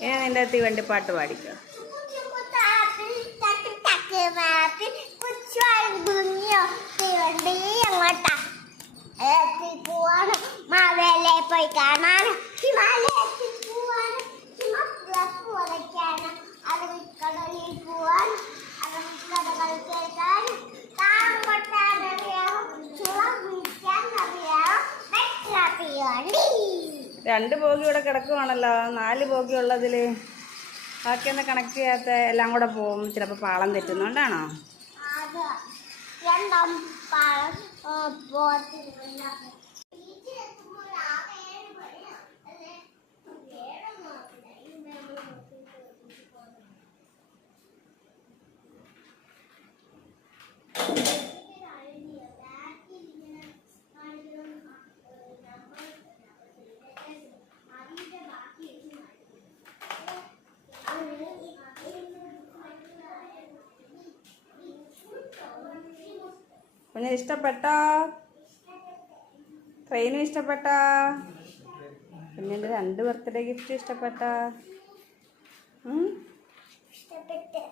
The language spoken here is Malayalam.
നിന്റെ തീവണ്ടി പാട്ട് പാടിക്കോ. മാവേലെ പോയി കാണാൻ ഹിമാലയത്തിൽ പോവാൻ ഹിമപ്ലസ് അറബിക്കടലിൽ പോവാൻ അറബിക്കടകൾ കേൾക്കാൻ താളം കൊട്ടാനറിയാം ചുളം വിളിക്കാൻ അറിയാം തീവണ്ടി. 2 ബോഗി ഇവിടെ കിടക്കുവാണല്ലോ. 4 ബോഗി ഉള്ളതില് ബാക്കിയൊന്നും കണക്ട് ചെയ്യാത്ത എല്ലാം കൂടെ പോകും. ചിലപ്പോൾ പാളം തെറ്റുന്നോണ്ടാണോ? രണ്ടാം പാളം കുഞ്ഞിന് ഇഷ്ടപ്പെട്ടോ? ട്രെയിനും ഇഷ്ടപ്പെട്ടോ? കുഞ്ഞിൻ്റെ 2 ബർത്ത്ഡേ ഗിഫ്റ്റ് ഇഷ്ടപ്പെട്ടോ? ഇഷ്ടപ്പെട്ട്